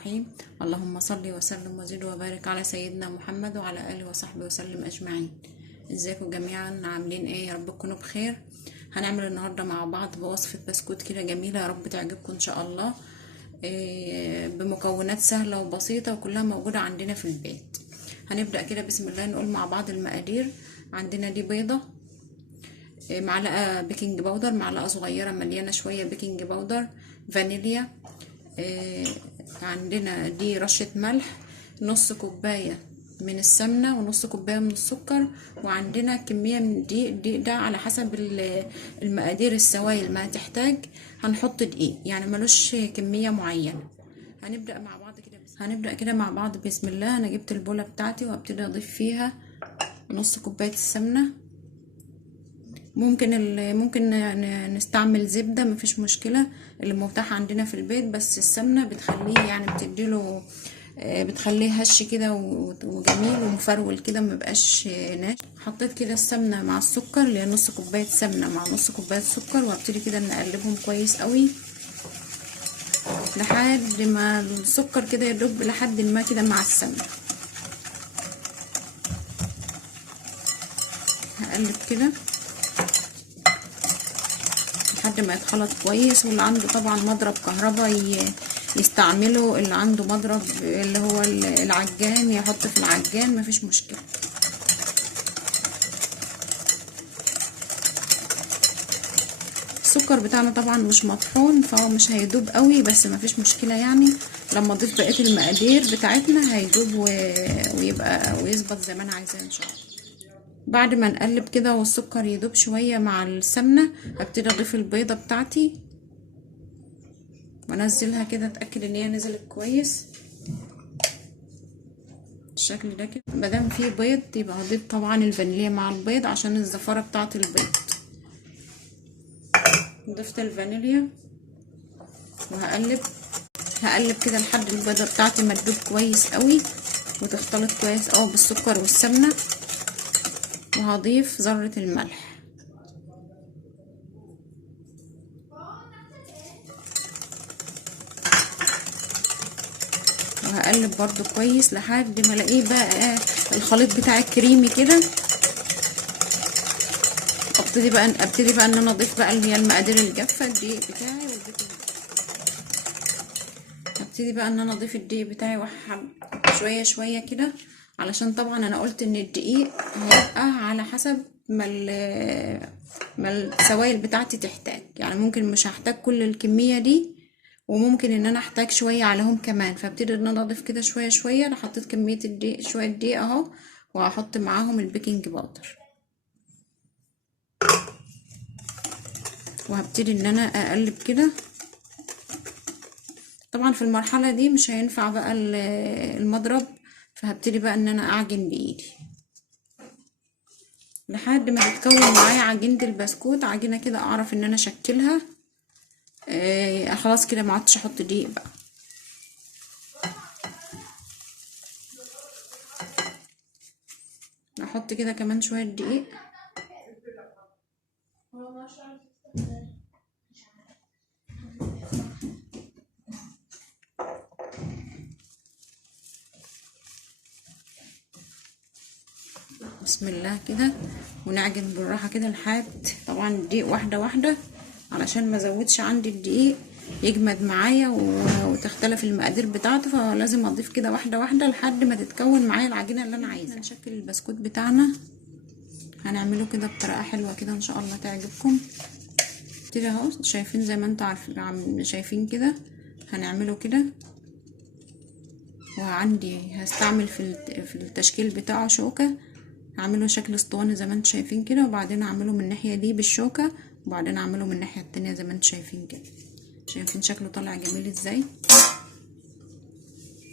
الرحيم. اللهم صل وسلم وزد وبارك على سيدنا محمد وعلى آله وصحبه وسلم أجمعين. ازيكم جميعا، عاملين ايه؟ يا رب تكونوا بخير. هنعمل النهارده مع بعض بوصفة بسكوت كده جميلة، يا رب تعجبكم ان شاء الله. بمكونات سهلة وبسيطة وكلها موجودة عندنا في البيت. هنبدأ كده بسم الله، نقول مع بعض المقادير. عندنا دي بيضة، معلقة بيكنج باودر، معلقة صغيرة مليانة شوية بيكنج باودر، فانيليا، عندنا دي رشة ملح، نص كوباية من السمنة ونص كوباية من السكر، وعندنا كمية من الدقيق ده على حسب المقادير السوائل ما هتحتاج. هنحط دقيق يعني ملوش كمية معينة. هنبدأ كده مع بعض بسم الله. انا جبت البولة بتاعتي وابتدي اضيف فيها نص كوباية السمنة. ممكن نستعمل زبدة، مفيش مشكلة، اللي متاح عندنا في البيت، بس السمنة بتخليه يعني بتديله بتخليه هش كده وجميل ومفرول كده، مبقاش ناشف. حطيت كده السمنة مع السكر، اللي هي نص كوباية سمنة مع نص كوباية سكر، وابتدي كده نقلبهم كويس قوي لحد ما السكر كده يدوب لحد ما كده مع السمنة. هقلب كده لحد ما يتخلط كويس. واللي عنده طبعا مضرب كهرباء يستعمله، اللي عنده مضرب اللي هو العجان يحط في العجان، مفيش مشكلة. السكر بتاعنا طبعا مش مطحون فهو مش هيدوب قوي، بس مفيش مشكلة يعني. لما اضيف بقية المقادير بتاعتنا هيدوب ويبقى ويظبط زي ما انا عايزاه ان شاء الله. بعد ما نقلب كده والسكر يدوب شوية مع السمنة، هبتدي اضيف البيضة بتاعتي وانزلها كده، اتاكد ان هي نزلت كويس بالشكل ده كده. مادام فيه بيض يبقى هضيف طبعا الفانيليا مع البيض عشان الزفاره بتاعه البيض. ضفت الفانيليا وهقلب كده لحد البيضه بتاعتي ما تدوب كويس قوي وتختلط كويس قوي بالسكر والسمنه. وهضيف ذره الملح وهقلب برضو كويس لحد ما الاقيه بقى الخليط بتاعي كريمي كده. ابتدي بقى ان انا اضيف بقى اللي هي المقادير الجافه، الدقيق بتاعي والبيكنج. هبتدي بقى ان انا اضيف الدقيق بتاعي شويه شويه كده، علشان طبعا انا قلت ان الدقيق هيبقى على حسب ما السوائل بتاعتي تحتاج. يعني ممكن مش هحتاج كل الكميه دي، وممكن ان انا احتاج شويه عليهم كمان. فابتدي ان انا اضيف كده شويه شويه. انا حطيت كميه الدقيق شويه دقيق اهو، وهحط معاهم البيكنج باودر، وهبتدي ان انا اقلب كده. طبعا في المرحله دي مش هينفع بقى المضرب، فهبتدي بقى ان انا اعجن بايدي لحد ما تتكون معايا عجينه البسكوت، عجينه كده اعرف ان انا اشكلها. خلاص كده ما عدتش احط دقيق بقى. احط كده كمان شويه دقيق. بسم الله كده، ونعجن بالراحه كده لحد طبعا الدقيق واحده واحده، علشان ما ازودش عندي الدقيق يجمد معايا وتختلف المقادير بتاعته. فلازم اضيف كده واحده واحده لحد ما تتكون معايا العجينه اللي انا عايزاها. نشكل البسكوت بتاعنا، هنعمله كده بطريقه حلوه كده ان شاء الله تعجبكم كده اهو. شايفين زي ما انتوا عارفين شايفين كده. هنعمله كده، وعندي هستعمل في التشكيل بتاعه شوكه، هعمله شكل اسطواني زي ما انتوا شايفين كده، وبعدين اعمله من الناحيه دي بالشوكه، وبعدين اعمله من الناحيه التانية زي ما انتوا شايفين كده. شايفين شكله طالع جميل ازاي.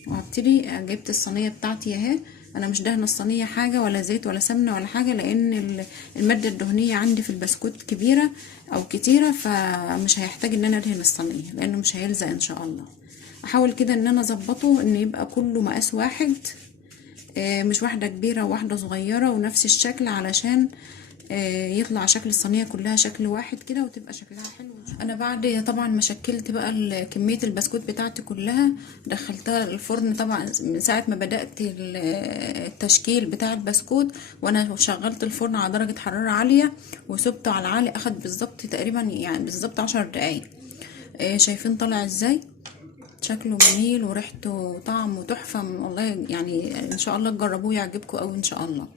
وهبتدي جبت الصينيه بتاعتي اهي. انا مش دهنه الصينيه حاجه ولا زيت ولا سمنه ولا حاجه، لان الماده الدهنيه عندي في البسكوت كبيره او كتيره، فمش هيحتاج ان انا ادهن الصينيه لانه مش هيلزق ان شاء الله. احاول كده ان انا اظبطه ان يبقى كله مقاس واحد، مش واحده كبيره وواحده صغيره ونفس الشكل، علشان يطلع شكل الصينيه كلها شكل واحد كده وتبقى شكلها حلو. انا بعد طبعا ما شكلت بقى كميه البسكوت بتاعتي كلها دخلتها الفرن. طبعا من ساعه ما بدات التشكيل بتاع البسكوت وانا شغلت الفرن على درجه حراره عاليه وسبته على العالي، اخد بالظبط تقريبا يعني بالظبط 10 دقايق. شايفين طالع ازاي؟ شكله جميل وريحته وطعمه تحفه والله. يعني ان شاء الله تجربوه يعجبكم قوي ان شاء الله.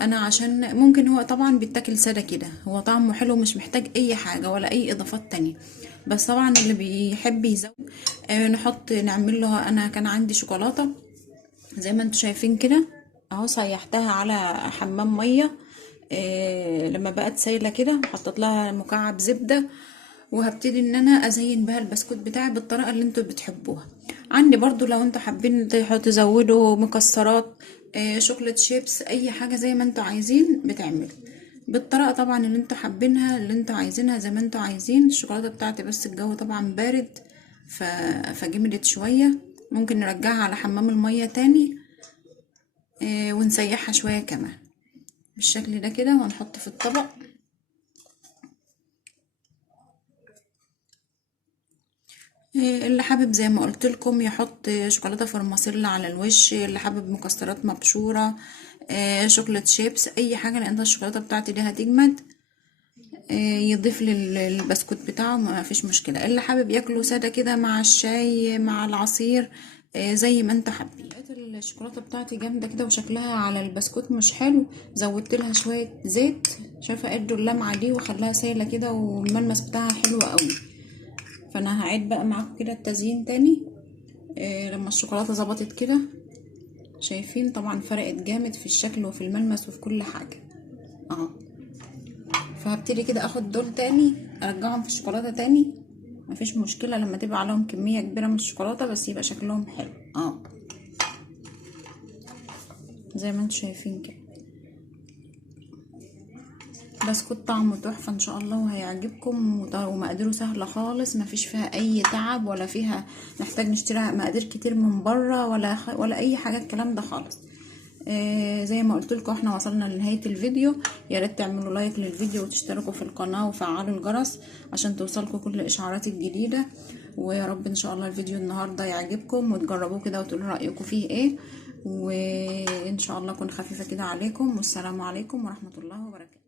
انا عشان ممكن هو طبعا بيتاكل ساده كده، هو طعمه حلو مش محتاج اي حاجه ولا اي اضافات تانية. بس طبعا اللي بيحب يزود نعمل له. انا كان عندي شوكولاته زي ما انتم شايفين كده اهو، سيحتها على حمام ميه لما بقت سايله كده، حطيت لها مكعب زبده وهبتدي ان انا ازين بها البسكوت بتاعي بالطريقه اللي انتوا بتحبوها. عندي برضو لو انتوا حابين تزودوا مكسرات شوكليت شيبس اي حاجه زي ما انتوا عايزين بتعملوا بالطريقه طبعا اللي انتوا حابينها اللي انتوا عايزينها زي ما انتوا عايزين. الشوكولاته بتاعتي بس الجو طبعا بارد فجمدت شويه، ممكن نرجعها على حمام الميه تاني ونسيحها شويه كمان بالشكل ده كده ونحط في الطبق. اللي حابب زي ما قلت لكم يحط شوكولاته فرماسيلا على الوش، اللي حابب مكسرات مبشوره شوكولات شيبس اي حاجه، لان الشوكولاته بتاعتي دي هتجمد يضيف للبسكوت بتاعه ما فيش مشكله. اللي حابب ياكله ساده كده مع الشاي مع العصير زي ما انت حابين. الشوكولاته بتاعتي جامده كده وشكلها على البسكوت مش حلو، زودت لها شويه زيت شايفه ادوا اللمعه دي وخلاها سايله كده والملمس بتاعها حلو قوي. فانا هعيد بقى معاكم كده التزيين تاني. لما الشوكولاته ظبطت كده شايفين طبعا فرقت جامد في الشكل وفي الملمس وفي كل حاجه اهو. فهبتدي كده اخد دول تاني ارجعهم في الشوكولاته تاني، مفيش مشكله لما تبقى عليهم كميه كبيره من الشوكولاته بس يبقى شكلهم حلو اهو زي ما انتم شايفين كده. بسكوت طعمه تحفه ان شاء الله وهيعجبكم ومقاديره سهله خالص، مفيش فيها اي تعب ولا فيها نحتاج نشتري مقادير كتير من بره ولا اي حاجه الكلام ده خالص. زي ما قلت لكم احنا وصلنا لنهايه الفيديو. يا ريت تعملوا لايك للفيديو وتشتركوا في القناه وفعلوا الجرس عشان توصلكم كل الاشعارات الجديده. ويا رب ان شاء الله الفيديو النهارده يعجبكم وتجربوه كده وتقولوا رايكم فيه ايه، وان شاء الله اكون خفيفه كده عليكم. والسلام عليكم ورحمه الله وبركاته.